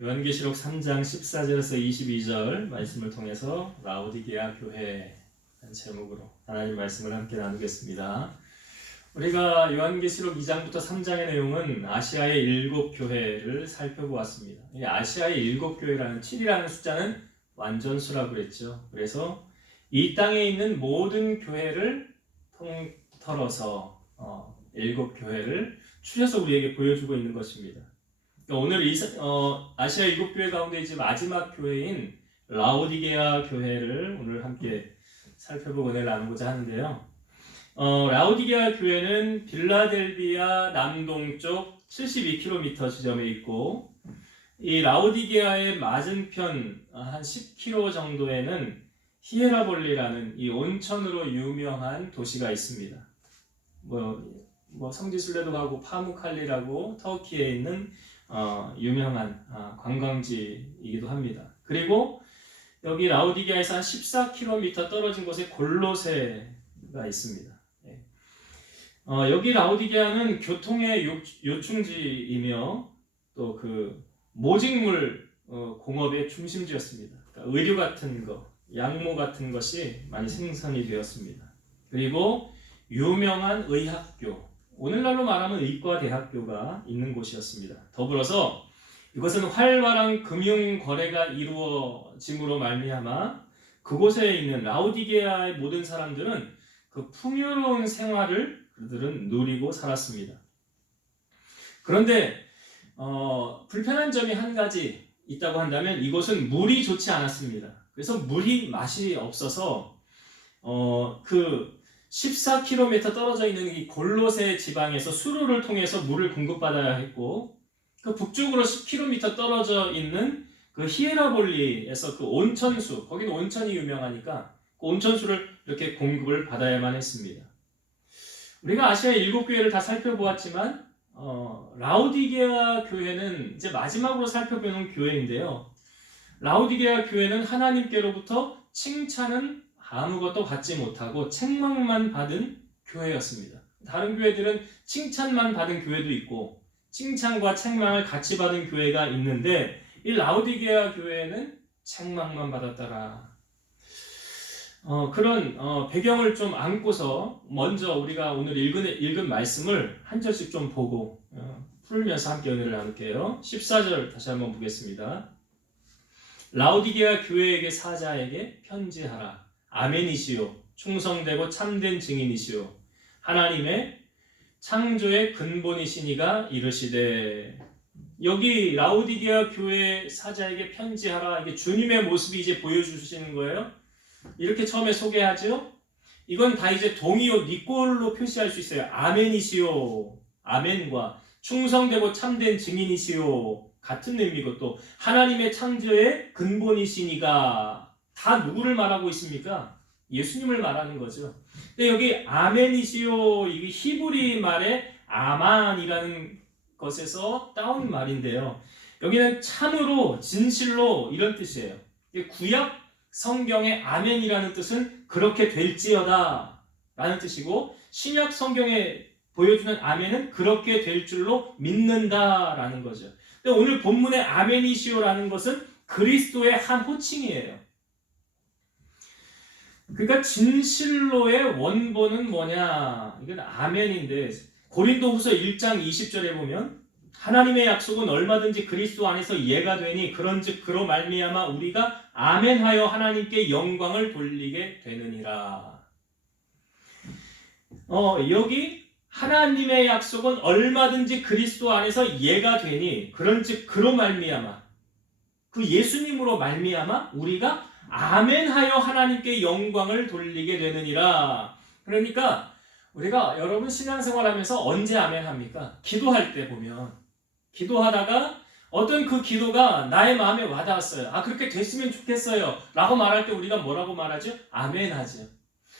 요한계시록 3장 14절에서 22절 말씀을 통해서 라오디게아 교회라는 제목으로 하나님 말씀을 함께 나누겠습니다. 우리가 요한계시록 2장부터 3장의 내용은 아시아의 7교회를 살펴보았습니다. 이 아시아의 7교회라는 7이라는 숫자는 완전수라고 그랬죠. 그래서 이 땅에 있는 모든 교회를 통틀어서 7교회를 추려서 우리에게 보여주고 있는 것입니다. 오늘 아시아 7교회 가운데 이제 마지막 교회인 라오디게아 교회를 오늘 함께 살펴보고 은혜를 나누고자 하는데요. 라오디게아 교회는 빌라델비아 남동쪽 72km 지점에 있고, 이 라오디게아의 맞은편 한 10km 정도에는 히에라볼리라는 이 온천으로 유명한 도시가 있습니다. 성지순례도 가고 파무칼리라고 터키에 있는 유명한 관광지이기도 합니다. 그리고 여기 라오디게아에서 한 14km 떨어진 곳에 골로새가 있습니다. 여기 라오디게아는 교통의 요충지이며 또 그 모직물 공업의 중심지였습니다. 그러니까 의류 같은 거, 양모 같은 것이 많이 생산이 되었습니다. 그리고 유명한 의학교, 오늘날로 말하면 의과대학교가 있는 곳이었습니다. 더불어서 이것은 활발한 금융 거래가 이루어짐으로 말미암아 그곳에 있는 라오디게아의 모든 사람들은 그 풍요로운 생활을 그들은 누리고 살았습니다. 그런데 불편한 점이 한 가지 있다고 한다면 이곳은 물이 좋지 않았습니다. 그래서 물이 맛이 없어서 그 14km 떨어져 있는 이 골로새 지방에서 수로를 통해서 물을 공급받아야 했고, 그 북쪽으로 10km 떨어져 있는 그 히에라볼리에서 그 온천수, 거기는 온천이 유명하니까 그 온천수를 이렇게 공급을 받아야만 했습니다. 우리가 아시아의 7교회를 다 살펴보았지만 라오디게아 교회는 이제 마지막으로 살펴보는 교회인데요. 라오디게아 교회는 하나님께로부터 칭찬은 아무것도 받지 못하고 책망만 받은 교회였습니다. 다른 교회들은 칭찬만 받은 교회도 있고 칭찬과 책망을 같이 받은 교회가 있는데, 이 라오디게아 교회는 책망만 받았더라. 그런 배경을 좀 안고서 먼저 우리가 오늘 읽은 말씀을 한 절씩 좀 보고 풀면서 함께 은혜를 나눌게요. 14절 다시 한번 보겠습니다. 라오디게아 교회에게 사자에게 편지하라. 아멘이시요 충성되고 참된 증인이시요 하나님의 창조의 근본이시니가 이르시되. 여기 라오디게아 교회 사자에게 편지하라. 이게 주님의 모습이 이제 보여주시는 거예요. 이렇게 처음에 소개하죠. 이건 다 이제 동의어 니꼴로 표시할 수 있어요. 아멘이시요, 아멘과 충성되고 참된 증인이시요 같은 의미고, 또 하나님의 창조의 근본이시니가 다 누구를 말하고 있습니까? 예수님을 말하는 거죠. 근데 여기 아멘이시요, 이게 히브리 말의 아만이라는 것에서 따온 말인데요. 여기는 참으로, 진실로 이런 뜻이에요. 구약 성경의 아멘이라는 뜻은 그렇게 될지어다 라는 뜻이고, 신약 성경에 보여주는 아멘은 그렇게 될 줄로 믿는다 라는 거죠. 근데 오늘 본문의 아멘이시오라는 것은 그리스도의 한 호칭이에요. 그러니까 진실로의 원본은 뭐냐? 이건 아멘인데, 고린도후서 1장 20절에 보면 하나님의 약속은 얼마든지 그리스도 안에서 이해가 되니 그런즉 그로 말미암아 우리가 아멘하여 하나님께 영광을 돌리게 되느니라. 여기 하나님의 약속은 얼마든지 그리스도 안에서 이해가 되니 그런즉 그로 말미암아, 그 예수님으로 말미암아 우리가 아멘하여 하나님께 영광을 돌리게 되느니라. 그러니까 우리가 여러분 신앙생활하면서 언제 아멘합니까? 기도할 때 보면, 기도하다가 어떤 그 기도가 나의 마음에 와닿았어요. 그렇게 됐으면 좋겠어요 라고 말할 때 우리가 뭐라고 말하죠? 아멘하죠.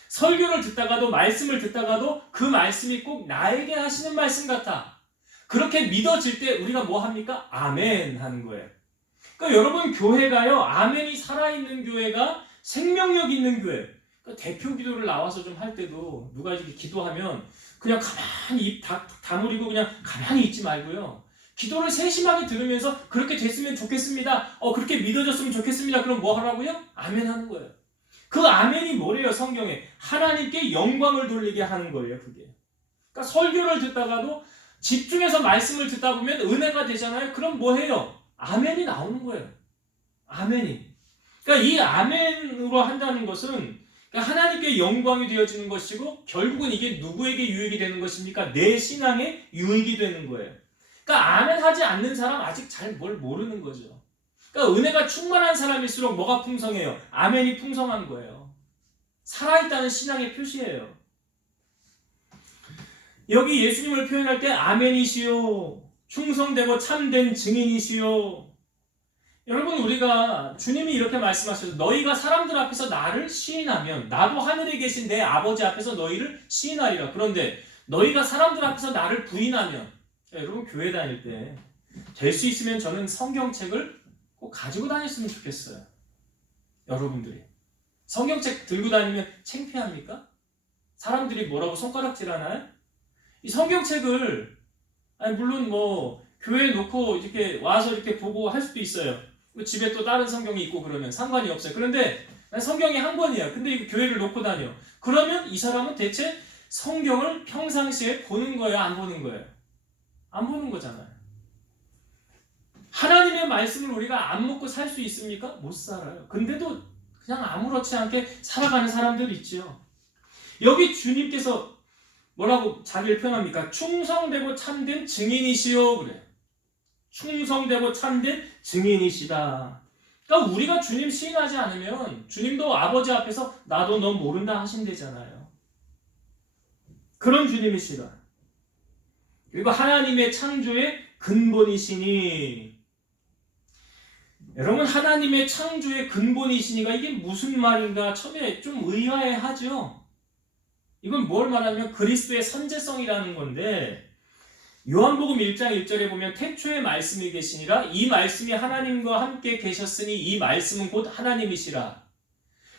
설교를 듣다가도, 말씀을 듣다가도 그 말씀이 꼭 나에게 하시는 말씀 같아, 그렇게 믿어질 때 우리가 뭐 합니까? 아멘 하는 거예요. 그러니까 여러분, 교회가요, 아멘이 살아있는 교회가 생명력 있는 교회. 그러니까 대표 기도를 나와서 좀 할 때도 누가 이렇게 기도하면 그냥 가만히 입 다물고 그냥 가만히 있지 말고요, 기도를 세심하게 들으면서 그렇게 됐으면 좋겠습니다. 그렇게 믿어졌으면 좋겠습니다. 그럼 뭐 하라고요? 아멘 하는 거예요. 그 아멘이 뭐래요? 성경에 하나님께 영광을 돌리게 하는 거예요. 그게. 그러니까 설교를 듣다가도 집중해서 말씀을 듣다 보면 은혜가 되잖아요. 그럼 뭐 해요? 아멘이 나오는 거예요. 아멘이. 그러니까 이 아멘으로 한다는 것은 그러니까 하나님께 영광이 되어지는 것이고 결국은 이게 누구에게 유익이 되는 것입니까? 내 신앙에 유익이 되는 거예요. 그러니까 아멘 하지 않는 사람 아직 잘 뭘 모르는 거죠. 그러니까 은혜가 충만한 사람일수록 뭐가 풍성해요? 아멘이 풍성한 거예요. 살아있다는 신앙의 표시예요. 여기 예수님을 표현할 때 아멘이시요, 충성되고 참된 증인이시요. 여러분, 우리가 주님이 이렇게 말씀하셔서 너희가 사람들 앞에서 나를 시인하면 나도 하늘에 계신 내 아버지 앞에서 너희를 시인하리라. 그런데 너희가 사람들 앞에서 나를 부인하면, 여러분 교회 다닐 때 될 수 있으면 저는 성경책을 꼭 가지고 다녔으면 좋겠어요. 여러분들이 성경책 들고 다니면 창피합니까? 사람들이 뭐라고 손가락질하나요? 이 성경책을 물론 뭐 교회에 놓고 이렇게 와서 이렇게 보고 할 수도 있어요. 집에 또 다른 성경이 있고 그러면 상관이 없어요. 그런데 성경이 한 권이야. 근데 이 교회를 놓고 다녀. 그러면 이 사람은 대체 성경을 평상시에 보는 거예요? 안 보는 거예요? 안 보는 거잖아요. 하나님의 말씀을 우리가 안 먹고 살 수 있습니까? 못 살아요. 근데도 그냥 아무렇지 않게 살아가는 사람들 있죠. 여기 주님께서 뭐라고 자기를 표현합니까? 충성되고 참된 증인이시오. 그래. 충성되고 참된 증인이시다. 그러니까 우리가 주님 시인하지 않으면 주님도 아버지 앞에서 나도 너 모른다 하신대잖아요. 그런 주님이시다. 그리고 하나님의 창조의 근본이시니, 여러분 하나님의 창조의 근본이시니가 이게 무슨 말인가 처음에 좀 의아해하죠. 이건 뭘 말하면 그리스도의 선제성이라는 건데, 요한복음 1장 1절에 보면 태초에 말씀이 계시니라 이 말씀이 하나님과 함께 계셨으니 이 말씀은 곧 하나님이시라.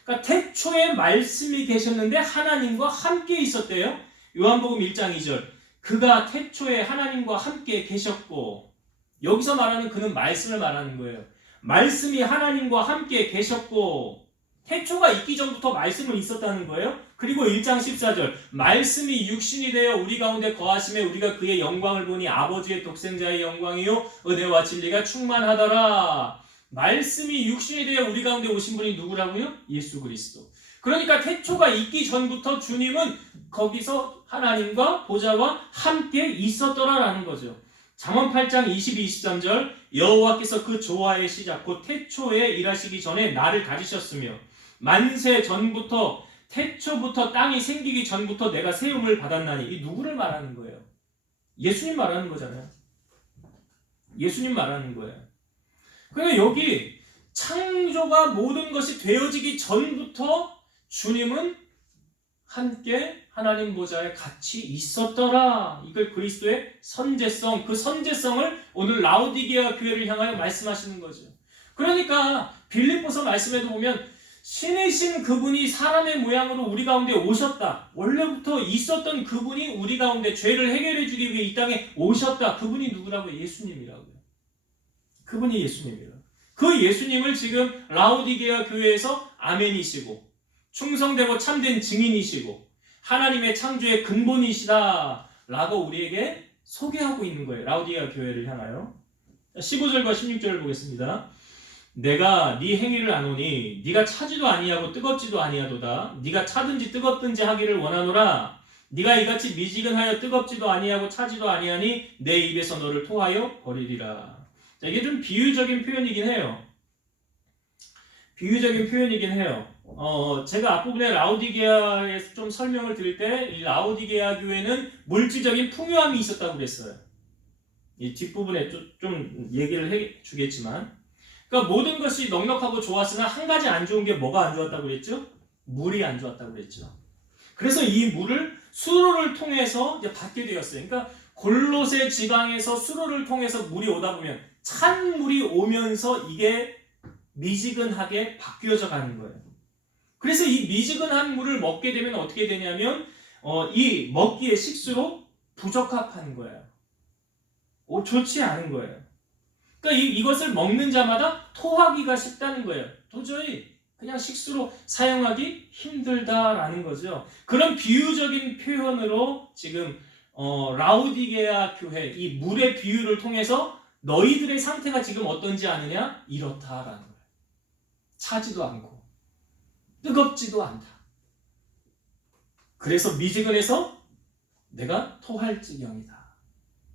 그러니까 태초에 말씀이 계셨는데 하나님과 함께 있었대요. 요한복음 1장 2절 그가 태초에 하나님과 함께 계셨고, 여기서 말하는 그는 말씀을 말하는 거예요. 말씀이 하나님과 함께 계셨고, 태초가 있기 전부터 말씀은 있었다는 거예요. 그리고 1장 14절 말씀이 육신이 되어 우리 가운데 거하심에 우리가 그의 영광을 보니 아버지의 독생자의 영광이요 은혜와 진리가 충만하더라. 말씀이 육신이 되어 우리 가운데 오신 분이 누구라고요? 예수 그리스도. 그러니까 태초가 있기 전부터 주님은 거기서 하나님과 보좌와 함께 있었더라라는 거죠. 잠언 8장 22, 23절 여호와께서 그 조화의 시작 곧 태초에 일하시기 전에 나를 가지셨으며 만세 전부터 태초부터 땅이 생기기 전부터 내가 세움을 받았나니. 이 누구를 말하는 거예요? 예수님 말하는 거잖아요. 예수님 말하는 거예요. 그러니까 여기 창조가 모든 것이 되어지기 전부터 주님은 함께 하나님 보좌에 같이 있었더라. 이걸 그리스도의 선제성, 그 선제성을 오늘 라오디게아 교회를 향하여 말씀하시는 거죠. 그러니까 빌립보서 말씀에도 보면 신이신 그분이 사람의 모양으로 우리 가운데 오셨다. 원래부터 있었던 그분이 우리 가운데 죄를 해결해 주기 위해 이 땅에 오셨다. 그분이 누구라고요? 예수님이라고요. 그분이 예수님이라고. 그 예수님을 지금 라오디게아 교회에서 아멘이시고 충성되고 참된 증인이시고 하나님의 창조의 근본이시다 라고 우리에게 소개하고 있는 거예요. 라오디게아 교회를 향하여. 15절과 16절을 보겠습니다. 내가 네 행위를 아노니 네가 차지도 아니하고 뜨겁지도 아니하도다. 네가 차든지 뜨겁든지 하기를 원하노라. 네가 이같이 미지근하여 뜨겁지도 아니하고 차지도 아니하니 내 입에서 너를 토하여 버리리라. 자, 이게 좀 비유적인 표현이긴 해요. 비유적인 표현이긴 해요. 제가 앞부분에 라오디게아에서 좀 설명을 드릴 때 이 라오디게아 교회는 물질적인 풍요함이 있었다고 그랬어요. 이 뒷부분에 좀 얘기를 해주겠지만, 그러니까 모든 것이 넉넉하고 좋았으나 한 가지 안 좋은 게 뭐가 안 좋았다고 그랬죠? 물이 안 좋았다고 그랬죠. 그래서 이 물을 수로를 통해서 이제 받게 되었어요. 그러니까 골로새 지방에서 수로를 통해서 물이 오다 보면 찬 물이 오면서 이게 미지근하게 바뀌어져 가는 거예요. 그래서 이 미지근한 물을 먹게 되면 어떻게 되냐면 이 먹기의 식수로 부적합한 거예요. 좋지 않은 거예요. 그러니까 이것을 먹는 자마다 토하기가 쉽다는 거예요. 도저히 그냥 식수로 사용하기 힘들다라는 거죠. 그런 비유적인 표현으로 지금 라오디게아 교회 이 물의 비유를 통해서 너희들의 상태가 지금 어떤지 아느냐? 이렇다라는 거예요. 차지도 않고 뜨겁지도 않다. 그래서 미지근해서 내가 토할 지경이다.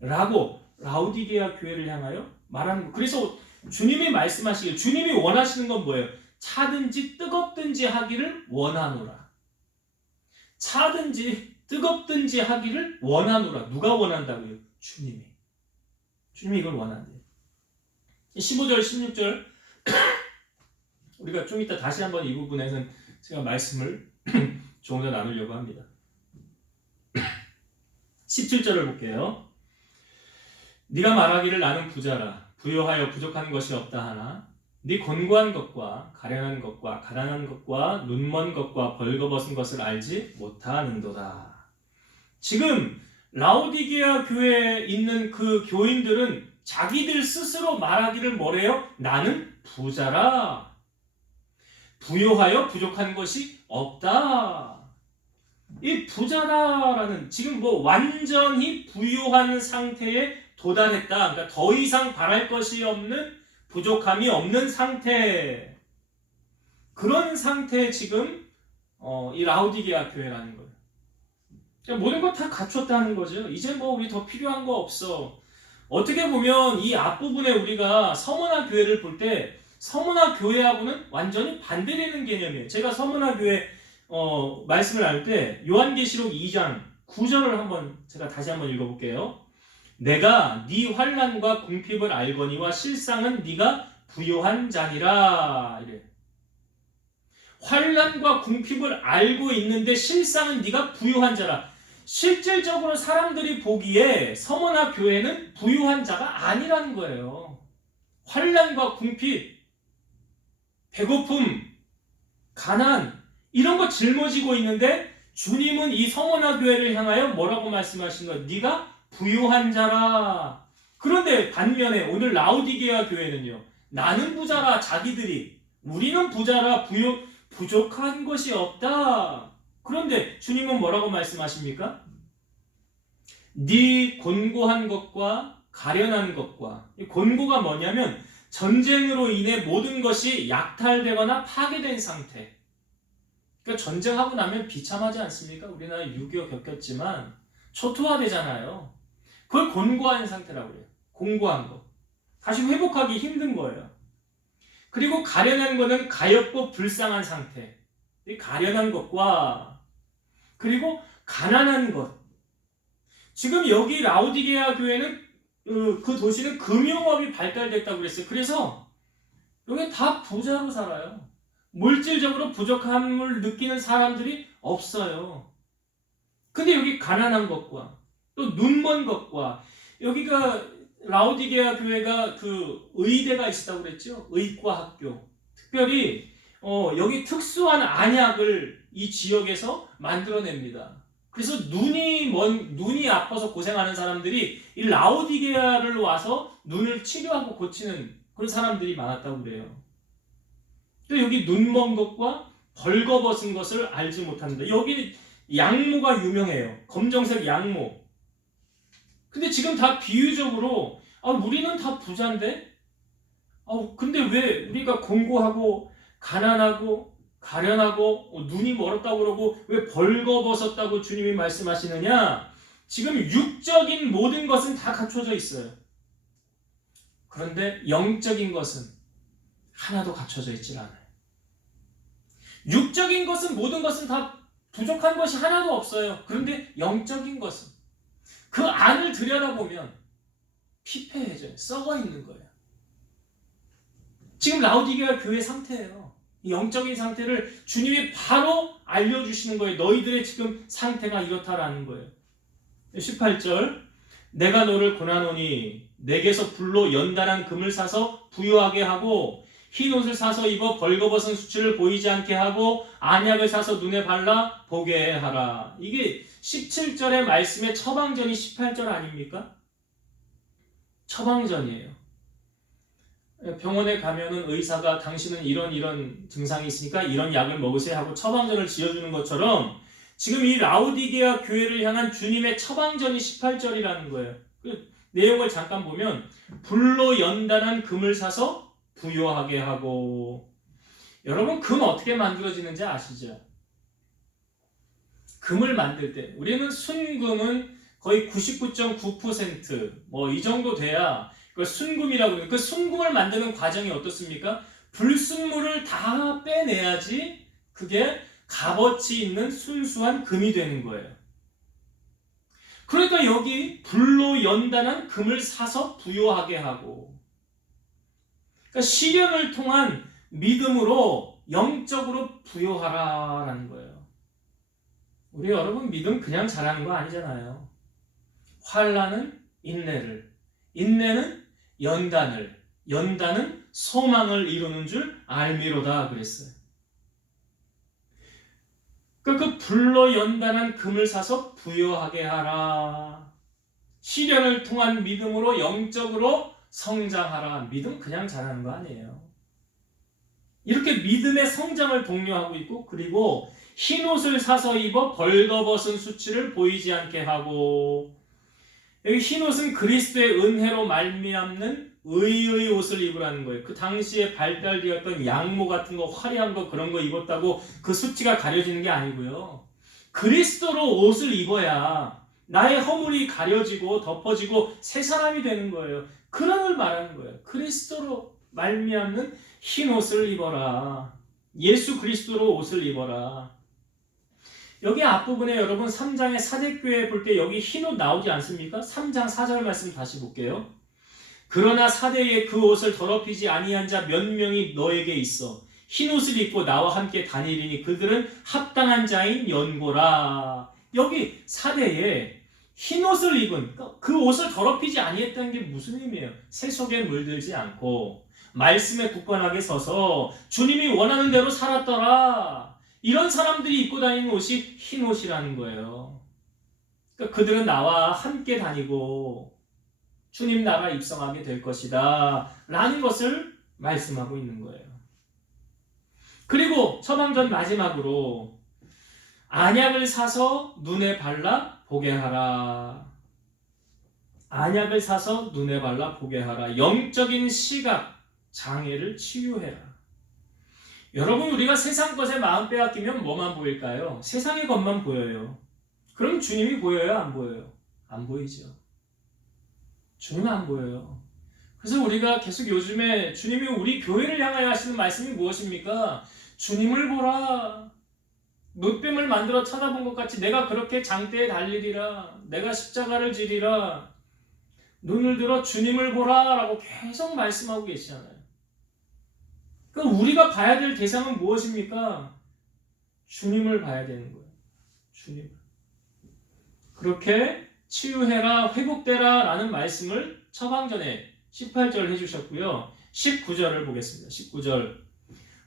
라고 라오디게아 교회를 향하여 말하는 거. 그래서 주님이 말씀하시길 주님이 원하시는 건 뭐예요? 차든지 뜨겁든지 하기를 원하노라. 차든지 뜨겁든지 하기를 원하노라. 누가 원한다고요? 주님이. 주님이 이걸 원한대요. 15절, 16절 우리가 좀 이따 다시 한번 이 부분에서는 제가 말씀을 조금 더 나누려고 합니다. 17절을 볼게요. 네가 말하기를 나는 부자라 부요하여 부족한 것이 없다 하나 네 곤고한 것과 가련한 것과 가난한 것과 눈먼 것과 벌거벗은 것을 알지 못하는도다. 지금 라오디게아 교회에 있는 그 교인들은 자기들 스스로 말하기를 뭐래요? 나는 부자라. 부요하여 부족한 것이 없다. 이 부자라라는 지금 뭐 완전히 부유한 상태에 도달했다. 그러니까 더 이상 바랄 것이 없는 부족함이 없는 상태. 그런 상태에 지금 이 라오디게아 교회라는 거예요. 그러니까 모든 거 다 갖췄다는 거죠. 이제 뭐 우리 더 필요한 거 없어. 어떻게 보면 이 앞부분에 우리가 서문화 교회를 볼 때 서문화 교회하고는 완전히 반대되는 개념이에요. 제가 서문화 교회 말씀을 나눌 때 요한계시록 2장 9절을 한번 제가 다시 한번 읽어볼게요. 내가 네 환난과 궁핍을 알거니와 실상은 네가 부요한 자니라. 이래. 환난과 궁핍을 알고 있는데 실상은 네가 부요한 자라. 실질적으로 사람들이 보기에 서문화 교회는 부유한 자가 아니라는 거예요. 환난과 궁핍, 배고픔, 가난 이런 거 짊어지고 있는데 주님은 이 서문화 교회를 향하여 뭐라고 말씀하신 거예요? 네가 부유한 자라. 그런데 반면에 오늘 라오디게아 교회는요. 나는 부자라 자기들이 우리는 부자라 부족한 것이 없다. 그런데 주님은 뭐라고 말씀하십니까? 네 곤고한 것과 가련한 것과 이 곤고가 뭐냐면 전쟁으로 인해 모든 것이 약탈되거나 파괴된 상태. 그러니까 전쟁하고 나면 비참하지 않습니까? 우리나라 6.25 겪었지만 초토화되잖아요. 그걸 곤고한 상태라고 해요. 공고한 거. 다시 회복하기 힘든 거예요. 그리고 가련한 거는 가엾고 불쌍한 상태. 이 가련한 것과 그리고 가난한 것. 지금 여기 라오디게아 교회는 그 도시는 금융업이 발달됐다고 그랬어요. 그래서 여기 다 부자로 살아요. 물질적으로 부족함을 느끼는 사람들이 없어요. 근데 여기 가난한 것과 또 눈먼 것과 여기가 라오디게아 교회가 그 의대가 있다고 그랬죠. 의과 학교. 특별히 여기 특수한 안약을 이 지역에서 만들어냅니다. 그래서 눈이 아파서 고생하는 사람들이 이 라오디게아를 와서 눈을 치료하고 고치는 그런 사람들이 많았다고 그래요. 또 여기 눈먼 것과 벌거벗은 것을 알지 못합니다. 여기 양모가 유명해요. 검정색 양모. 근데 지금 다 비유적으로 우리는 다 부자인데 근데 왜 우리가 공고하고 가난하고 가련하고 눈이 멀었다고 그러고 왜 벌거벗었다고 주님이 말씀하시느냐? 지금 육적인 모든 것은 다 갖춰져 있어요. 그런데 영적인 것은 하나도 갖춰져 있질 않아요. 육적인 것은 모든 것은 다 부족한 것이 하나도 없어요. 그런데 영적인 것은 그 안을 들여다보면 피폐해져요. 썩어 있는 거예요. 지금 라오디게아 교회 상태예요. 이 영적인 상태를 주님이 바로 알려주시는 거예요. 너희들의 지금 상태가 이렇다라는 거예요. 18절 내가 너를 권하노니 내게서 불로 연단한 금을 사서 부유하게 하고 흰 옷을 사서 입어 벌거벗은 수치를 보이지 않게 하고 안약을 사서 눈에 발라 보게 하라. 이게 17절의 말씀의 처방전이 18절 아닙니까? 처방전이에요. 병원에 가면은 의사가 당신은 이런 증상이 있으니까 이런 약을 먹으세요 하고 처방전을 지어주는 것처럼 지금 이 라오디게아 교회를 향한 주님의 처방전이 18절이라는 거예요. 그 내용을 잠깐 보면 불로 연단한 금을 사서 부요하게 하고, 여러분 금 어떻게 만들어지는지 아시죠? 금을 만들 때 우리는 순금은 거의 99.9% 뭐 이 정도 돼야 그걸 순금이라고 해요. 그 순금을 만드는 과정이 어떻습니까? 불순물을 다 빼내야지 그게 값어치 있는 순수한 금이 되는 거예요. 그러니까 여기 불로 연단한 금을 사서 부요하게 하고, 그러니까 시련을 통한 믿음으로 영적으로 부요하라라는 거예요. 우리 여러분 믿음 그냥 잘하는 거 아니잖아요. 환난은 인내를, 인내는 연단을, 연단은 소망을 이루는 줄 알미로다 그랬어요. 그 불로 연단한 금을 사서 부요하게 하라. 시련을 통한 믿음으로 영적으로 성장하라. 믿음 그냥 잘하는 거 아니에요. 이렇게 믿음의 성장을 독려하고 있고, 그리고 흰옷을 사서 입어 벌거벗은 수치를 보이지 않게 하고, 여기 흰옷은 그리스도의 은혜로 말미암는 의의 옷을 입으라는 거예요. 그 당시에 발달되었던 양모 같은 거, 화려한 거, 그런 거 입었다고 그 수치가 가려지는 게 아니고요. 그리스도로 옷을 입어야 나의 허물이 가려지고 덮어지고 새 사람이 되는 거예요. 그런 걸 말하는 거예요. 그리스도로 말미암는 흰 옷을 입어라. 예수 그리스도로 옷을 입어라. 여기 앞부분에 여러분 3장의 사대교회 볼 때 여기 흰옷 나오지 않습니까? 3장 4절 말씀 다시 볼게요. 그러나 사대에 그 옷을 더럽히지 아니한 자 몇 명이 너에게 있어. 흰옷을 입고 나와 함께 다니리니 그들은 합당한 자인 연고라. 여기 사대에 흰옷을 입은, 그 옷을 더럽히지 아니했다는 게 무슨 의미예요? 세속에 물들지 않고 말씀에 굳건하게 서서 주님이 원하는 대로 살았더라. 이런 사람들이 입고 다니는 옷이 흰옷이라는 거예요. 그러니까 그들은 나와 함께 다니고 주님 나라 입성하게 될 것이다 라는 것을 말씀하고 있는 거예요. 그리고 처방전 마지막으로 안약을 사서 눈에 발라 보게 하라. 안약을 사서 눈에 발라 보게 하라. 영적인 시각 장애를 치유해라. 여러분 우리가 세상 것에 마음 빼앗기면 뭐만 보일까요? 세상의 것만 보여요. 그럼 주님이 보여요? 안 보여요? 안 보이죠. 주님은 안 보여요. 그래서 우리가 계속 요즘에 주님이 우리 교회를 향하여 하시는 말씀이 무엇입니까? 주님을 보라. 노뱀을 만들어 쳐다본 것 같이 내가 그렇게 장대에 달리리라. 내가 십자가를 지리라. 눈을 들어 주님을 보라 라고 계속 말씀하고 계시잖아요. 그러니까 우리가 봐야 될 대상은 무엇입니까? 주님을 봐야 되는 거예요. 주님. 그렇게 치유해라, 회복되라 라는 말씀을 처방전에 18절 해주셨고요. 19절을 보겠습니다. 19절.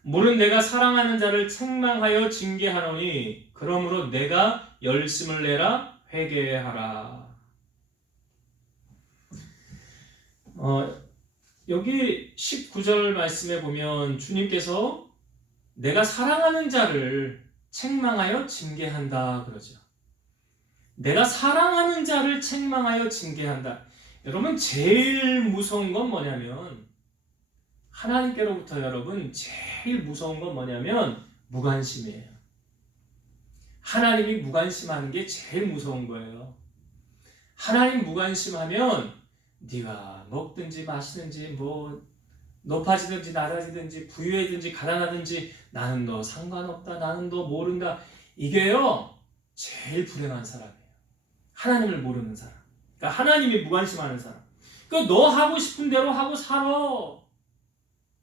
물은 내가 사랑하는 자를 책망하여 징계하노니 그러므로 내가 열심을 내라 회개하라. 여기 19절 말씀에 보면 주님께서 내가 사랑하는 자를 책망하여 징계한다 그러죠. 내가 사랑하는 자를 책망하여 징계한다. 여러분 제일 무서운 건 뭐냐면 하나님께로부터 여러분 제일 무서운 건 뭐냐면 무관심이에요. 하나님이 무관심하는 게 제일 무서운 거예요. 하나님 무관심하면 네가 먹든지 마시든지 뭐 높아지든지 낮아지든지 부유해든지 가난하든지 나는 너 상관없다. 나는 너 모른다. 이게요 제일 불행한 사람이에요. 하나님을 모르는 사람. 그러니까 하나님이 무관심하는 사람. 그러니까 너 하고 싶은 대로 하고 살아.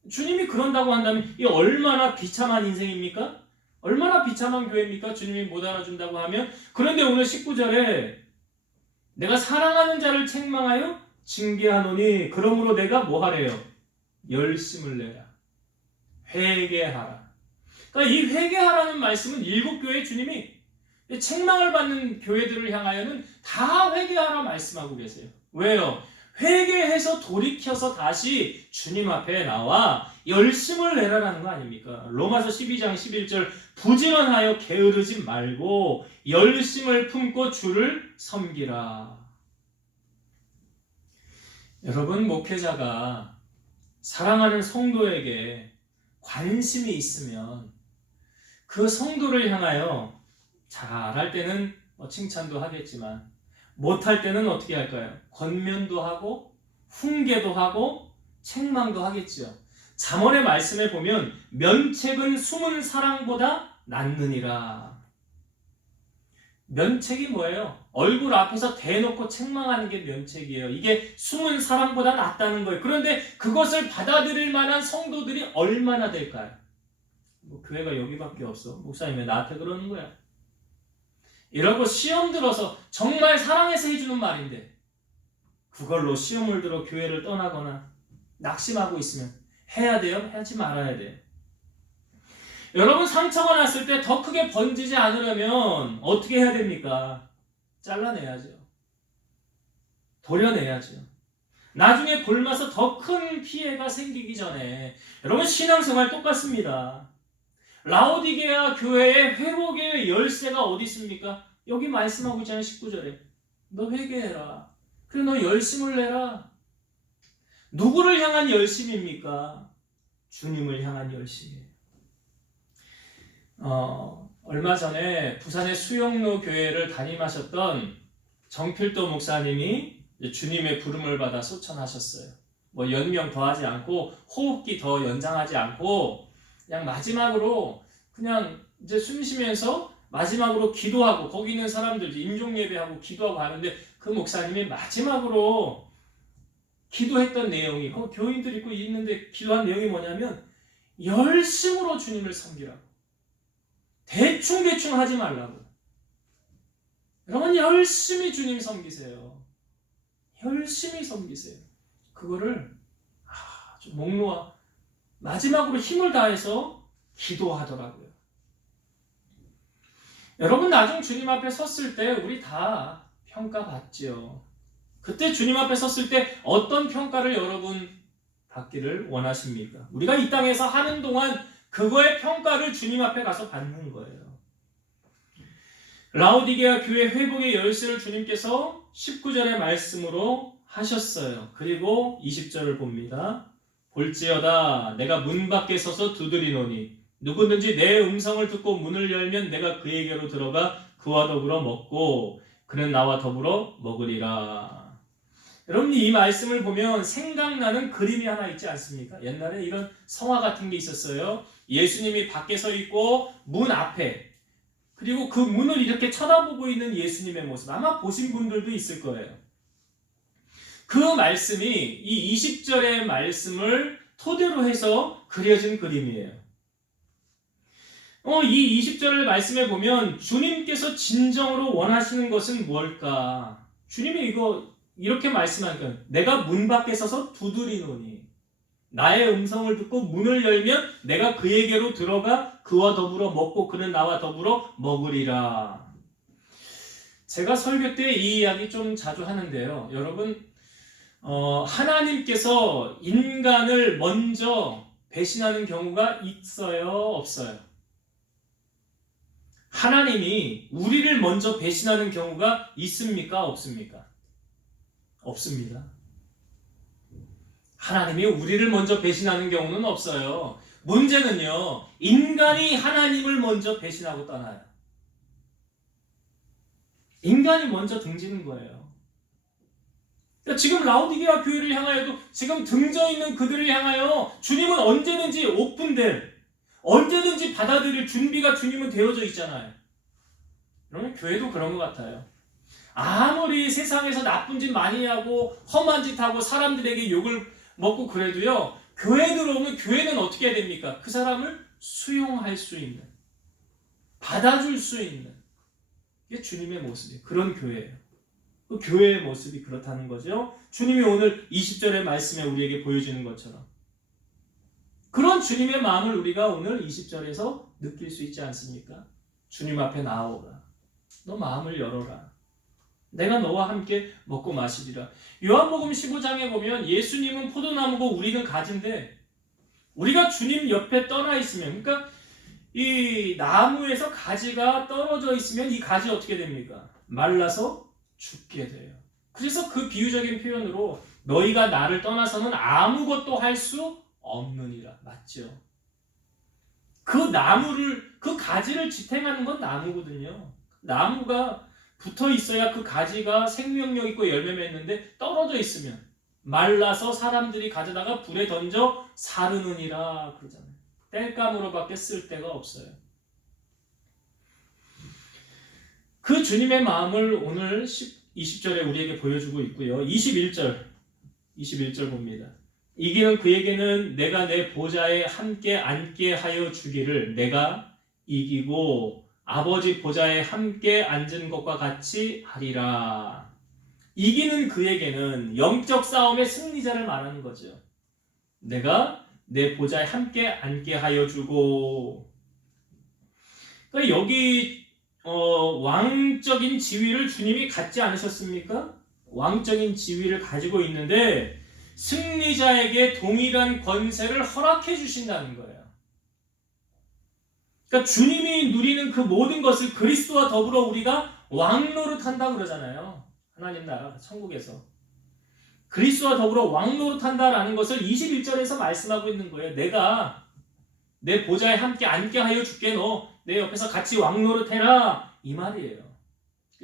주님이 그런다고 한다면 이 얼마나 비참한 인생입니까? 얼마나 비참한 교회입니까? 주님이 못 알아준다고 하면. 그런데 오늘 19절에 내가 사랑하는 자를 책망하여 징계하노니 그러므로 내가 뭐 하래요? 열심을 내라. 회개하라. 그러니까 이 회개하라는 말씀은 일곱 교회 주님이 책망을 받는 교회들을 향하여는 다 회개하라 말씀하고 계세요. 왜요? 회개해서 돌이켜서 다시 주님 앞에 나와 열심을 내라라는 거 아닙니까? 로마서 12장 11절 부지런하여 게으르지 말고 열심을 품고 주를 섬기라. 여러분, 목회자가 사랑하는 성도에게 관심이 있으면 그 성도를 향하여 잘할 때는 칭찬도 하겠지만 못할 때는 어떻게 할까요? 권면도 하고 훈계도 하고 책망도 하겠지요. 잠언의 말씀에 보면 면책은 숨은 사랑보다 낫느니라. 면책이 뭐예요? 얼굴 앞에서 대놓고 책망하는 게 면책이에요. 이게 숨은 사랑보다 낫다는 거예요. 그런데 그것을 받아들일 만한 성도들이 얼마나 될까요? 교회가 여기밖에 없어. 목사님 왜 나한테 그러는 거야? 이러고 시험 들어서 정말 사랑해서 해주는 말인데 그걸로 시험을 들어 교회를 떠나거나 낙심하고 있으면 해야 돼요? 하지 말아야 돼요? 여러분, 상처가 났을 때 더 크게 번지지 않으려면 어떻게 해야 됩니까? 잘라내야죠. 도려내야죠. 나중에 굶어서 더 큰 피해가 생기기 전에 여러분, 신앙생활 똑같습니다. 라오디게아 교회의 회복의 열쇠가 어디 있습니까? 여기 말씀하고 있잖아요. 19절에 너 회개해라. 그래, 너 열심을 내라. 누구를 향한 열심입니까? 주님을 향한 열심이에요. 얼마 전에 부산의 수영로 교회를 담임하셨던 정필도 목사님이 주님의 부름을 받아 소천하셨어요. 뭐 연명 더하지 않고 호흡기 더 연장하지 않고 그냥 마지막으로 그냥 이제 숨 쉬면서 마지막으로 기도하고 거기 있는 사람들 임종 예배하고 기도하고 하는데 그 목사님이 마지막으로 기도했던 내용이 교인들 있고 있는데 기도한 내용이 뭐냐면 열심으로 주님을 섬기라고. 대충 하지 말라고. 여러분, 열심히 주님 섬기세요. 열심히 섬기세요. 그거를 좀 목 놓아 마지막으로 힘을 다해서 기도하더라고요. 여러분, 나중 주님 앞에 섰을 때 우리 다 평가받지요. 그때 주님 앞에 섰을 때 어떤 평가를 여러분 받기를 원하십니까? 우리가 이 땅에서 하는 동안 그거의 평가를 주님 앞에 가서 받는 거예요. 라오디게아 교회 회복의 열쇠를 주님께서 19절의 말씀으로 하셨어요. 그리고 20절을 봅니다. 볼지어다 내가 문 밖에 서서 두드리노니 누구든지 내 음성을 듣고 문을 열면 내가 그에게로 들어가 그와 더불어 먹고 그는 나와 더불어 먹으리라. 여러분, 이 말씀을 보면 생각나는 그림이 하나 있지 않습니까? 옛날에 이런 성화 같은 게 있었어요. 예수님이 밖에 서 있고 문 앞에, 그리고 그 문을 이렇게 쳐다보고 있는 예수님의 모습, 아마 보신 분들도 있을 거예요. 그 말씀이 이 20절의 말씀을 토대로 해서 그려진 그림이에요. 이 20절의 말씀에 보면 주님께서 진정으로 원하시는 것은 뭘까? 주님이 이렇게 말씀하니까 내가 문 밖에 서서 두드리노니 나의 음성을 듣고 문을 열면 내가 그에게로 들어가 그와 더불어 먹고 그는 나와 더불어 먹으리라. 제가 설교 때 이 이야기 좀 자주 하는데요. 여러분, 하나님께서 인간을 먼저 배신하는 경우가 있어요? 없어요? 하나님이 우리를 먼저 배신하는 경우가 있습니까? 없습니까? 없습니다. 하나님이 우리를 먼저 배신하는 경우는 없어요. 문제는요, 인간이 하나님을 먼저 배신하고 떠나요. 인간이 먼저 등지는 거예요. 그러니까 지금 라오디게아 교회를 향하여도 지금 등져 있는 그들을 향하여 주님은 언제든지 오픈될, 언제든지 받아들일 준비가 주님은 되어져 있잖아요. 그러면 교회도 그런 것 같아요. 아무리 세상에서 나쁜 짓 많이 하고 험한 짓 하고 사람들에게 욕을 먹고 그래도요, 교회 들어오면 교회는 어떻게 해야 됩니까? 그 사람을 수용할 수 있는, 받아줄 수 있는, 이게 주님의 모습이에요. 그런 교회예요. 그 교회의 모습이 그렇다는 거죠. 주님이 오늘 20절의 말씀에 우리에게 보여주는 것처럼 그런 주님의 마음을 우리가 오늘 20절에서 느낄 수 있지 않습니까? 주님 앞에 나오라. 너 마음을 열어라. 내가 너와 함께 먹고 마시리라. 요한복음 15장에 보면 예수님은 포도나무고 우리는 가지인데 우리가 주님 옆에 떠나 있으면, 그러니까 이 나무에서 가지가 떨어져 있으면 이 가지 어떻게 됩니까? 말라서 죽게 돼요. 그래서 그 비유적인 표현으로 너희가 나를 떠나서는 아무것도 할 수 없느니라. 맞죠? 그 가지를 지탱하는 건 나무거든요. 나무가 붙어 있어야 그 가지가 생명력 있고 열매 맺는데 떨어져 있으면 말라서 사람들이 가져다가 불에 던져 사르느니라 그러잖아요. 땔감으로밖에 쓸 데가 없어요. 그 주님의 마음을 오늘 20절에 우리에게 보여주고 있고요. 21절 봅니다. 이기는 그에게는 내가 내 보좌에 함께 앉게 하여 주기를 내가 이기고 아버지 보좌에 함께 앉은 것과 같이 하리라. 이기는 그에게는 영적 싸움의 승리자를 말하는 거죠. 내가 내 보좌에 함께 앉게 하여 주고, 그러니까 여기 왕적인 지위를 주님이 갖지 않으셨습니까? 왕적인 지위를 가지고 있는데 승리자에게 동일한 권세를 허락해 주신다는 거예요. 그러니까 주님이 누리는 그 모든 것을 그리스도와 더불어 우리가 왕노릇한다 그러잖아요. 하나님 나라 천국에서 그리스도와 더불어 왕노릇한다라는 것을 21절에서 말씀하고 있는 거예요. 내가 내 보좌에 함께 앉게 하여 줄게. 너 내 옆에서 같이 왕노릇해라 이 말이에요.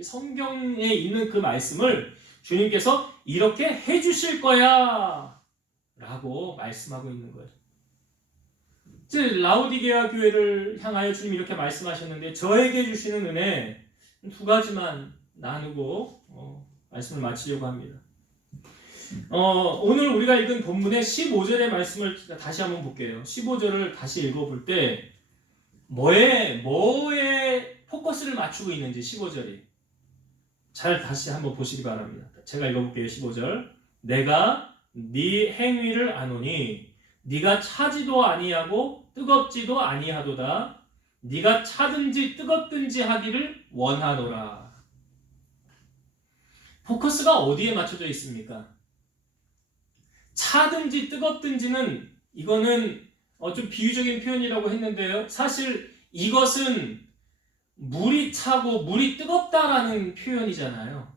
성경에 있는 그 말씀을 주님께서 이렇게 해주실 거야 라고 말씀하고 있는 거예요. 라오디게아 교회를 향하여 주님이 이렇게 말씀하셨는데 저에게 주시는 은혜 두 가지만 나누고 말씀을 마치려고 합니다. 오늘 우리가 읽은 본문의 15절의 말씀을 다시 한번 볼게요. 15절을 다시 읽어볼 때 뭐에 포커스를 맞추고 있는지 15절이 잘 다시 한번 보시기 바랍니다. 제가 읽어볼게요. 15절 내가 네 행위를 아노니 네가 차지도 아니하고 뜨겁지도 아니하도다. 네가 차든지 뜨겁든지 하기를 원하노라. 포커스가 어디에 맞춰져 있습니까? 차든지 뜨겁든지는 이거는 좀 비유적인 표현이라고 했는데요. 사실 이것은 물이 차고 물이 뜨겁다라는 표현이잖아요.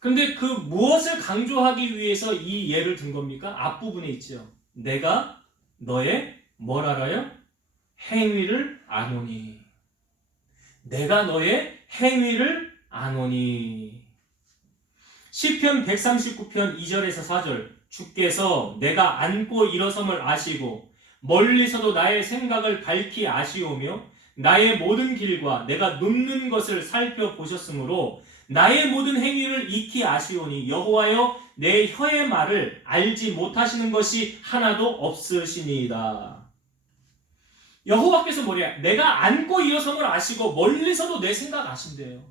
근데 그 무엇을 강조하기 위해서 이 예를 든 겁니까? 앞부분에 있죠. 내가 너의 뭘 알아요? 행위를 아노니. 내가 너의 행위를 아노니. 시편 139편 2절에서 4절 주께서 내가 앉고 일어섬을 아시고 멀리서도 나의 생각을 밝히 아시오며 나의 모든 길과 내가 눕는 것을 살펴보셨으므로 나의 모든 행위를 익히 아시오니 여호와여 내 혀의 말을 알지 못하시는 것이 하나도 없으시니이다. 여호와께서 뭐래요? 내가 앉고 일어섬을 아시고 멀리서도 내 생각 아신대요.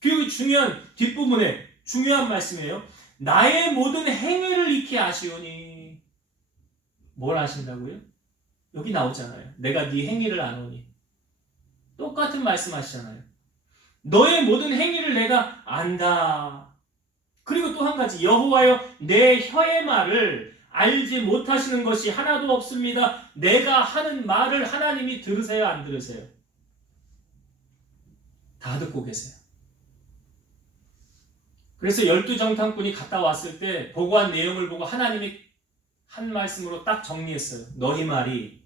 그리고 중요한 뒷부분에 중요한 말씀이에요. 나의 모든 행위를 익히 아시오니. 뭘 아신다고요? 여기 나오잖아요. 내가 네 행위를 아노니. 똑같은 말씀하시잖아요. 너의 모든 행위를 내가 안다. 그리고 또 한 가지 여호와여 내 혀의 말을 알지 못하시는 것이 하나도 없습니다. 내가 하는 말을 하나님이 들으세요 안 들으세요? 다 듣고 계세요. 그래서 12정탐꾼이 갔다 왔을 때 보고한 내용을 보고 하나님이 한 말씀으로 딱 정리했어요. 너희 말이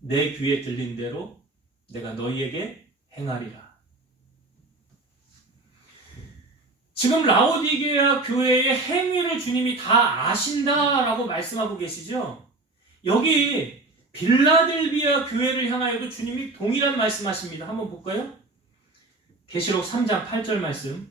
내 귀에 들린 대로 내가 너희에게 행하리라. 지금 라오디게아 교회의 행위를 주님이 다 아신다라고 말씀하고 계시죠? 여기 빌라델비아 교회를 향하여도 주님이 동일한 말씀하십니다. 한번 볼까요? 계시록 3장 8절 말씀.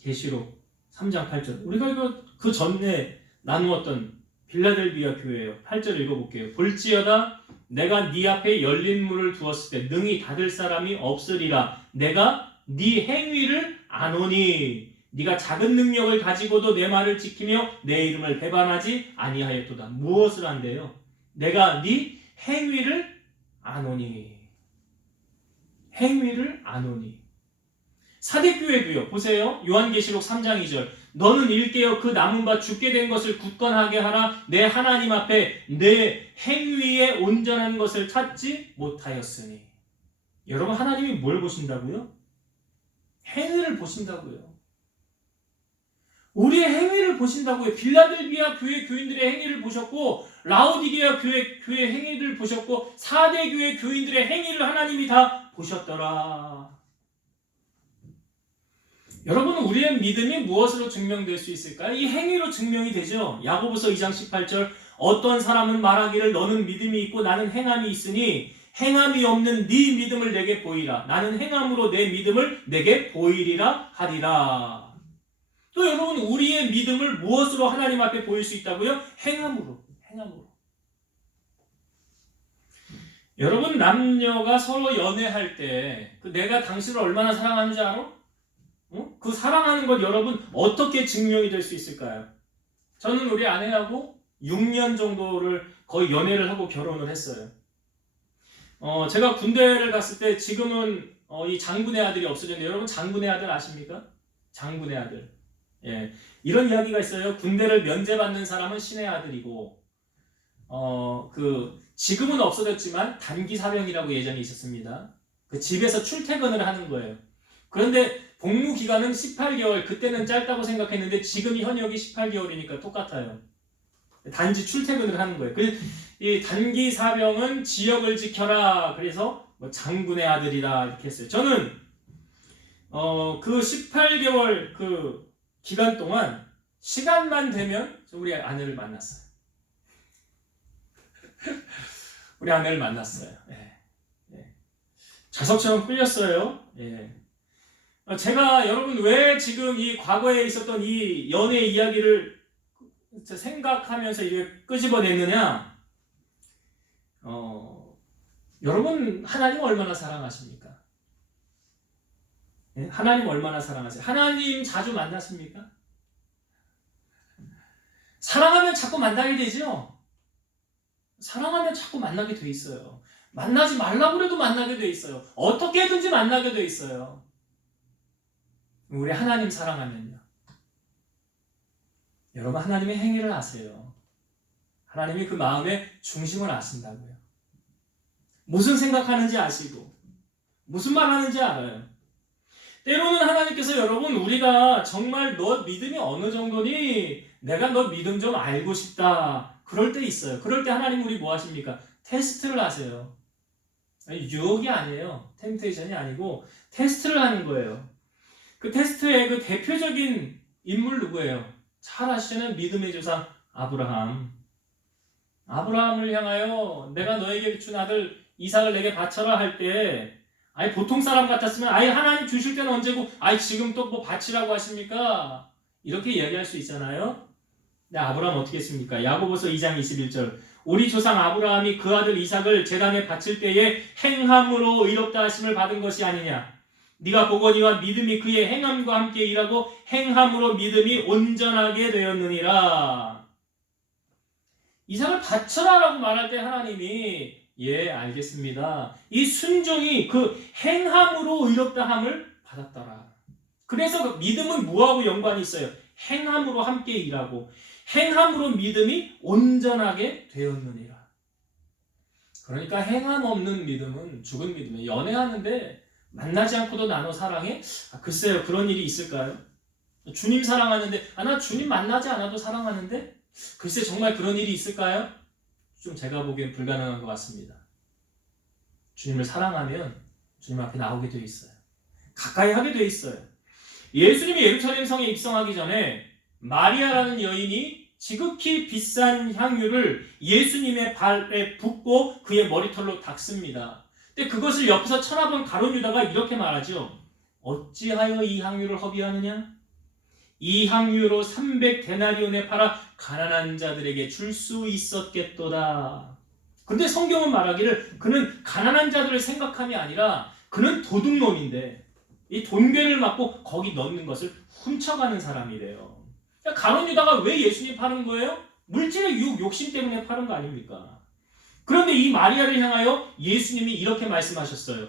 계시록 3장 8절. 우리가 이거 그 전에 나누었던 빌라델비아 교회예요. 8절 읽어볼게요. 볼지어다 내가 네 앞에 열린 문을 두었을 때 능히 닫을 사람이 없으리라. 내가 네 행위를 아노니 네가 작은 능력을 가지고도 내 말을 지키며 내 이름을 배반하지 아니하였도다. 무엇을 한대요? 내가 네 행위를 아노니. 행위를 아노니. 사대교회도요. 보세요. 요한계시록 3장 2절. 너는 일깨어 그 남은 바 죽게 된 것을 굳건하게 하라. 내 하나님 앞에 내 행위에 온전한 것을 찾지 못하였으니. 여러분, 하나님이 뭘 보신다고요? 행위를 보신다고요. 우리의 행위를 보신다고요. 빌라델비아 교회 교인들의 행위를 보셨고, 라오디게아 교회 행위를 보셨고, 사대 교회 교인들의 행위를 하나님이 다 보셨더라. 여러분, 우리의 믿음이 무엇으로 증명될 수 있을까요? 이 행위로 증명이 되죠. 야고보서 2장 18절. 어떤 사람은 말하기를 너는 믿음이 있고 나는 행함이 있으니 행함이 없는 네 믿음을 내게 보이라. 나는 행함으로 내 믿음을 내게 보이리라 하리라. 또 여러분, 우리의 믿음을 무엇으로 하나님 앞에 보일 수 있다고요? 행함으로. 여러분, 남녀가 서로 연애할 때 내가 당신을 얼마나 사랑하는지 알아? 그 사랑하는 것 여러분 어떻게 증명이 될 수 있을까요? 저는 우리 아내하고 6년 정도를 거의 연애를 하고 결혼을 했어요. 제가 군대를 갔을 때 지금은 이 장군의 아들이 없어졌는데 여러분 장군의 아들 아십니까? 장군의 아들. 예, 이런 이야기가 있어요. 군대를 면제받는 사람은 신의 아들이고 지금은 없어졌지만 단기 사병이라고 예전에 있었습니다. 그 집에서 출퇴근을 하는 거예요. 그런데 복무 기간은 18개월, 그때는 짧다고 생각했는데 지금이 현역이 18개월이니까 똑같아요. 단지 출퇴근을 하는 거예요. 이 단기 사병은 지역을 지켜라. 그래서 장군의 아들이다 이렇게 했어요. 저는 그 18개월 그 기간 동안 시간만 되면 우리 아내를 만났어요. 우리 아내를 만났어요. 예. 자석처럼 끌렸어요. 예. 제가 여러분 왜 지금 이 과거에 있었던 이 연애 이야기를 생각하면서 이게 끄집어냈느냐? 여러분 하나님 얼마나 사랑하십니까? 네? 하나님 얼마나 사랑하세요? 하나님 자주 만나십니까? 사랑하면 자꾸 만나게 되죠? 사랑하면 자꾸 만나게 돼 있어요. 만나지 말라고 해도 만나게 돼 있어요. 어떻게든지 만나게 돼 있어요. 우리 하나님 사랑하면요. 여러분 하나님의 행위를 아세요. 하나님이 그 마음의 중심을 아신다고요. 무슨 생각하는지 아시고 무슨 말 하는지 알아요. 때로는 하나님께서 여러분 우리가 정말 너 믿음이 어느 정도니 내가 너 믿음 좀 알고 싶다. 그럴 때 있어요. 그럴 때 하나님 우리 뭐 하십니까? 테스트를 하세요. 유혹이 아니에요. 템테이션이 아니고 테스트를 하는 거예요. 그 테스트의 그 대표적인 인물 누구예요? 잘 아시잖아요. 믿음의 조상 아브라함. 아브라함을 향하여 내가 너에게 준 아들 이삭을 내게 바쳐라 할 때 보통 사람 같았으면 하나님 주실 때는 언제고 지금 또 뭐 바치라고 하십니까? 이렇게 이야기할 수 있잖아요. 근데 아브라함 어떻게 했습니까? 야고보서 2장 21절. 우리 조상 아브라함이 그 아들 이삭을 제단에 바칠 때에 행함으로 의롭다 하심을 받은 것이 아니냐? 네가 보거니와 믿음이 그의 행함과 함께 일하고 행함으로 믿음이 온전하게 되었느니라. 이삭을 바쳐라라고 말할 때 하나님이 알겠습니다. 이 순종이 그 행함으로 의롭다함을 받았더라. 그래서 그 믿음은 뭐하고 연관이 있어요? 행함으로 함께 일하고 행함으로 믿음이 온전하게 되었느니라. 그러니까 행함 없는 믿음은 죽은 믿음이에요. 연애하는데 만나지 않고도 나눠 사랑해? 글쎄요, 그런 일이 있을까요? 주님 사랑하는데 나 주님 만나지 않아도 사랑하는데? 글쎄 정말 그런 일이 있을까요? 좀 제가 보기엔 불가능한 것 같습니다. 주님을 사랑하면 주님 앞에 나오게 되어 있어요. 가까이 하게 되어 있어요. 예수님이 예루살렘 성에 입성하기 전에 마리아라는 여인이 지극히 비싼 향유를 예수님의 발에 붓고 그의 머리털로 닦습니다. 근데 그것을 옆에서 쳐다본 가룟 유다가 이렇게 말하죠. 어찌하여 이 향유를 허비하느냐? 이 향유로 300데나리온에 팔아 가난한 자들에게 줄 수 있었겠도다. 근데 성경은 말하기를 그는 가난한 자들을 생각함이 아니라 그는 도둑놈인데 이 돈괴를 맞고 거기 넣는 것을 훔쳐가는 사람이래요. 가룟 유다가 왜 예수님 파는 거예요? 물질의 유혹, 욕심 때문에 파는 거 아닙니까? 그런데 이 마리아를 향하여 예수님이 이렇게 말씀하셨어요.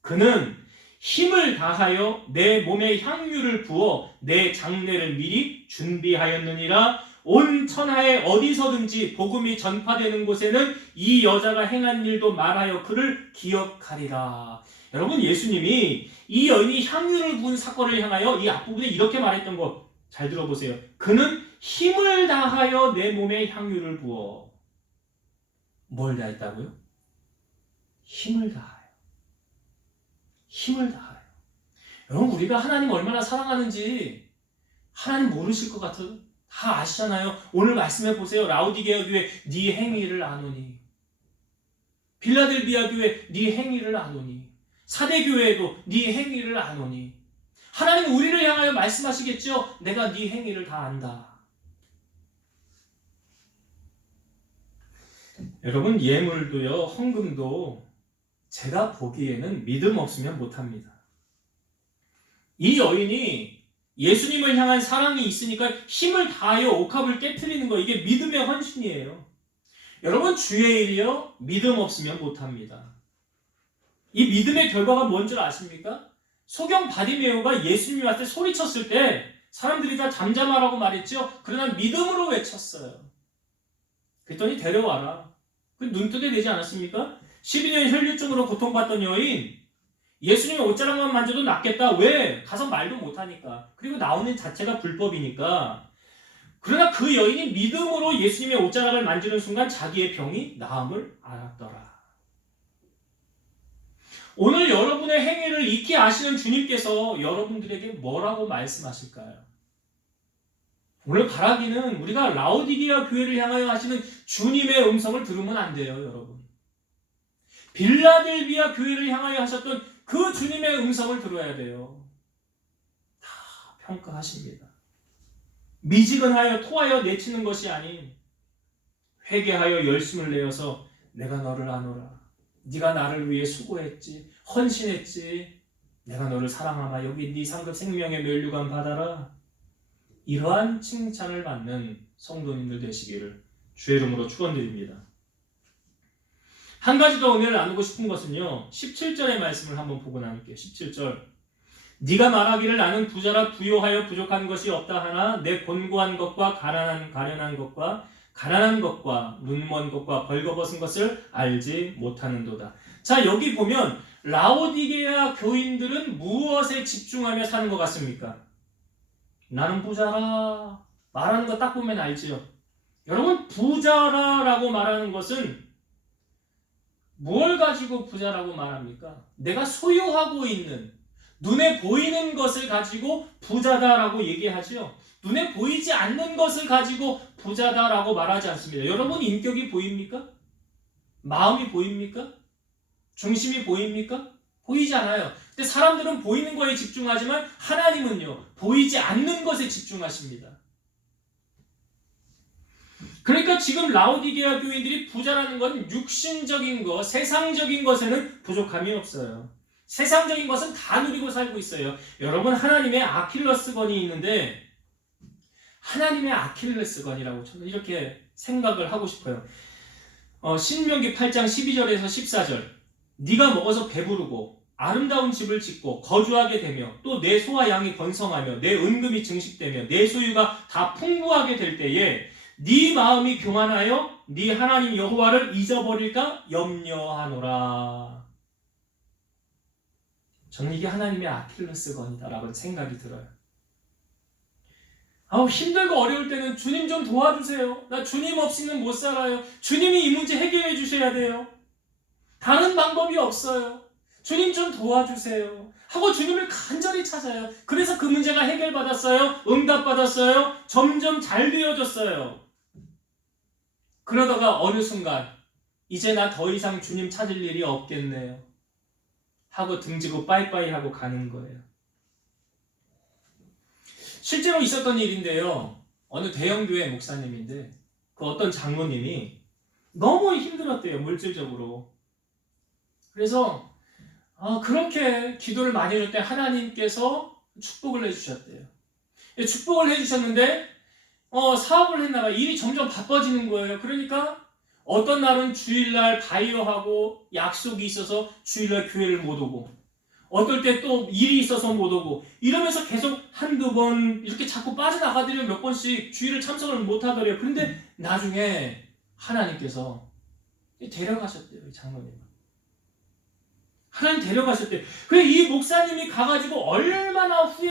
그는 힘을 다하여 내 몸에 향유를 부어 내 장례를 미리 준비하였느니라. 온 천하에 어디서든지 복음이 전파되는 곳에는 이 여자가 행한 일도 말하여 그를 기억하리라. 여러분, 예수님이 이 여인이 향유를 부은 사건을 향하여 이 앞부분에 이렇게 말했던 거 잘 들어보세요. 그는 힘을 다하여 내 몸에 향유를 부어. 뭘 다했다고요? 힘을 다하여. 힘을 다하여. 여러분, 우리가 하나님 얼마나 사랑하는지 하나님 모르실 것 같아요. 다 아시잖아요. 오늘 말씀해 보세요. 라오디게아 교회 네 행위를 아노니, 빌라델비아 교회 네 행위를 아노니, 사대 교회에도 네 행위를 아노니. 하나님 우리를 향하여 말씀하시겠죠. 내가 네 행위를 다 안다. 여러분, 예물도요, 헌금도 제가 보기에는 믿음 없으면 못합니다. 이 여인이 예수님을 향한 사랑이 있으니까 힘을 다하여 옥합을 깨트리는 거, 이게 믿음의 헌신이에요. 여러분, 주의 일이요, 믿음 없으면 못합니다. 이 믿음의 결과가 뭔 줄 아십니까? 소경 바디메오가 예수님이 왔을 때 소리쳤을 때 사람들이 다 잠잠하라고 말했죠. 그러나 믿음으로 외쳤어요. 그랬더니 데려와라. 그 눈뜨게 되지 않았습니까? 12년 혈류증으로 고통받던 여인, 예수님의 옷자락만 만져도 낫겠다. 왜? 가서 말도 못하니까. 그리고 나오는 자체가 불법이니까. 그러나 그 여인이 믿음으로 예수님의 옷자락을 만지는 순간 자기의 병이 나음을 알았더라. 오늘 여러분의 행위를 익히 아시는 주님께서 여러분들에게 뭐라고 말씀하실까요? 오늘 바라기는 우리가 라오디게아 교회를 향하여 하시는 주님의 음성을 들으면 안 돼요, 여러분. 빌라델비아 교회를 향하여 하셨던 그 주님의 음성을 들어야 돼요. 다 평가하십니다. 미지근하여 토하여 내치는 것이 아닌 회개하여 열심을 내어서 내가 너를 아노라. 네가 나를 위해 수고했지, 헌신했지. 내가 너를 사랑하마. 여기 네 상급 생명의 면류관 받아라. 이러한 칭찬을 받는 성도님들 되시기를 주의 이름으로 축원드립니다. 한 가지 더 은혜를 나누고 싶은 것은요, 17절의 말씀을 한번 보고 나눌게요. 17절. 네가 말하기를 나는 부자라 부요하여 부족한 것이 없다 하나 내 곤고한 것과 가련한 것과 눈먼 것과 벌거벗은 것을 알지 못하는도다. 자, 여기 보면 라오디게아 교인들은 무엇에 집중하며 사는 것 같습니까? 나는 부자라 말하는 거 딱 보면 알지요. 여러분, 부자라라고 말하는 것은 뭘 가지고 부자라고 말합니까? 내가 소유하고 있는, 눈에 보이는 것을 가지고 부자다라고 얘기하죠. 눈에 보이지 않는 것을 가지고 부자다라고 말하지 않습니다. 여러분, 인격이 보입니까? 마음이 보입니까? 중심이 보입니까? 보이지 않아요. 근데 사람들은 보이는 거에 집중하지만 하나님은요, 보이지 않는 것에 집중하십니다. 그러니까 지금 라오디게아 교인들이 부자라는 건 육신적인 것, 세상적인 것에는 부족함이 없어요. 세상적인 것은 다 누리고 살고 있어요. 여러분, 하나님의 아킬레스건이 있는데, 하나님의 아킬레스건이라고 저는 이렇게 생각을 하고 싶어요. 신명기 8장 12절에서 14절. 네가 먹어서 배부르고 아름다운 집을 짓고 거주하게 되며 또 내 소와 양이 번성하며 내 은금이 증식되며 내 소유가 다 풍부하게 될 때에 네 마음이 교만하여 네 하나님 여호와를 잊어버릴까 염려하노라. 저는 이게 하나님의 아킬레스건이다라고 생각이 들어요. 힘들고 어려울 때는 주님 좀 도와주세요. 나 주님 없이는 못 살아요. 주님이 이 문제 해결해 주셔야 돼요. 다른 방법이 없어요. 주님 좀 도와주세요. 하고 주님을 간절히 찾아요. 그래서 그 문제가 해결받았어요. 응답받았어요. 점점 잘 되어졌어요. 그러다가 어느 순간 이제 나 더 이상 주님 찾을 일이 없겠네요. 하고 등지고 빠이빠이 하고 가는 거예요. 실제로 있었던 일인데요. 어느 대형교회 목사님인데 그 어떤 장로님이 너무 힘들었대요. 물질적으로. 그래서 그렇게 기도를 많이 해줄 때 하나님께서 축복을 해주셨대요. 축복을 해주셨는데 사업을 했나봐요. 일이 점점 바빠지는 거예요. 그러니까 어떤 날은 주일날 바이어하고 약속이 있어서 주일날 교회를 못 오고, 어떨 때 또 일이 있어서 못 오고 이러면서 계속 한두 번 이렇게 자꾸 빠져나가더니 몇 번씩 주일을 참석을 못 하더래요. 그런데 나중에 하나님께서 데려가셨대요. 이 장로님. 하나님 데려가셨대요. 그래 이 목사님이 가가지고 얼마나 후회